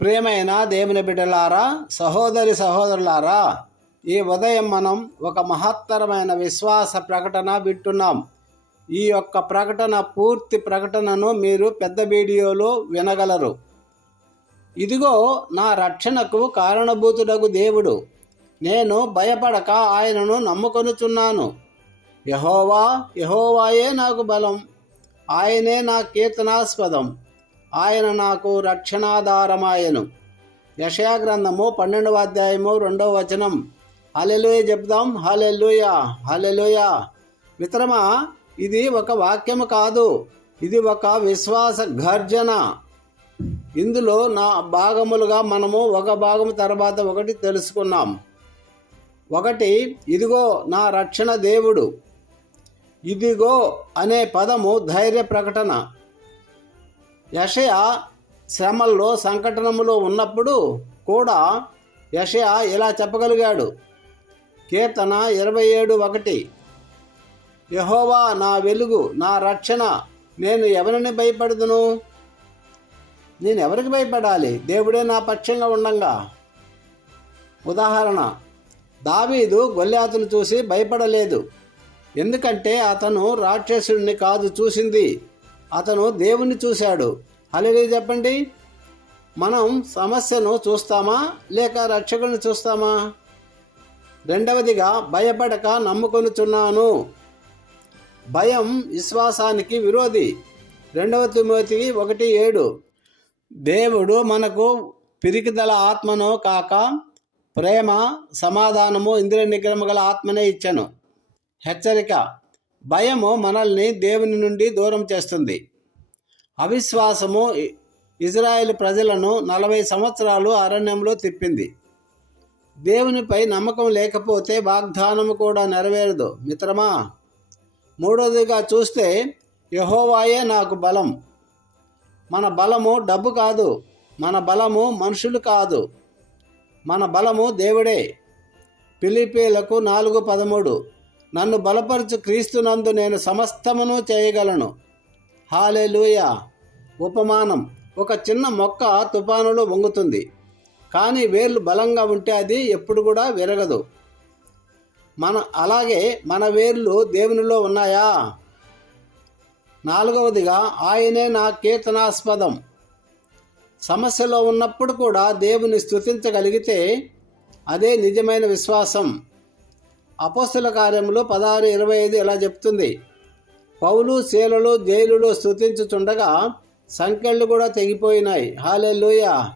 ప్రియమైన దేవుని బిడ్డలారా, సహోదరి సహోదరులారా, ఈ ఉదయం మనం ఒక మహత్తరమైన విశ్వాస ప్రకటన వింటున్నాం. ఈ యొక్క పూర్తి ప్రకటనను మీరు పెద్ద వీడియోలో వినగలరు. ఇదిగో నా రక్షణకు కారణభూతుడగు దేవుడు, నేను భయపడక ఆయనను నమ్ముకొనుచున్నాను. యెహోవా, యెహోవాయే నాకు బలం, ఆయనే నా కీర్తనాస్పదం, ఆయన నాకు రక్షణాధారమాయను. యెషయా గ్రంథము 12వ అధ్యాయము 2వ వచనం. హల్లెలూయా చెప్దాం. హల్లెలూయా, హల్లెలూయా. మిత్రమా, ఇది ఒక వాక్యము కాదు, ఇది ఒక విశ్వాస గర్జన. ఇందులో నా భాగములుగా మనము ఒక భాగము తర్వాత ఒకటి తెలుసుకున్నాం. ఒకటి, ఇదిగో నా రక్షణ దేవుడు. ఇదిగో అనే పదము ధైర్య ప్రకటన. యెషయా శ్రమల్లో సంకటనములో ఉన్నప్పుడు కూడా యెషయా ఇలా చెప్పగలిగాడు. కీర్తన 27:1, యెహోవా నా వెలుగు, నా రక్షణ, నేను ఎవరిని భయపడదును? నేను ఎవరికి భయపడాలి? దేవుడే నా పక్షంగా ఉండంగా. ఉదాహరణ, దావీదు గొల్యాతును చూసి భయపడలేదు. ఎందుకంటే అతను రాక్షసుడిని కాదు చూసింది, అతను దేవుణ్ణి చూశాడు. హల్లెలూయా చెప్పండి. మనం సమస్యను చూస్తామా లేక రక్షకుని చూస్తామా? రెండవదిగా, భయపడక నమ్ముకొనుచున్నాను. భయం విశ్వాసానికి విరోధి. 2 తిమోతి 1:7, దేవుడు మనకు పిరికిదల ఆత్మను కాక ప్రేమ, సమాధానము, ఇంద్రియ నిగ్రహము గల ఆత్మనే ఇచ్చెను. హెచ్చరిక, భయము మనల్ని దేవుని నుండి దూరం చేస్తుంది. అవిశ్వాసము ఇజ్రాయేల్ ప్రజలను 40 సంవత్సరాలు అరణ్యంలో తిప్పింది. దేవునిపై నమ్మకం లేకపోతే వాగ్దానము కూడా నెరవేరదు. మిత్రమా, మూడవదిగా చూస్తే, యెహోవాయే నాకు బలం. మన బలము డబ్బు కాదు, మన బలము మనుషులు కాదు, మన బలము దేవుడే. ఫిలిప్పీయులకు 4:13, నన్ను బలపరచు క్రీస్తునందు నేను సమస్తమును చేయగలను. హల్లెలూయా. ఉపమానం, ఒక చిన్న మొక్క తుఫానులో వంగుతుంది, కానీ వేర్లు బలంగా ఉంటే అది ఎప్పుడు కూడా విరగదు. అలాగే మన వేర్లు దేవునిలో ఉన్నాయా? 4వదిగా, ఆయనే నా కీర్తనాస్పదం. సమస్యలో ఉన్నప్పుడు కూడా దేవుని స్తుతించగలిగితే అదే నిజమైన విశ్వాసం. అపోస్తల కార్యములు 16:25 ఇలా చెప్తుంది, పౌలు శీలలు జైలులో స్తుతించుచుండగా సంకెళ్ళు కూడా తెగిపోయినాయి. హల్లెలూయా.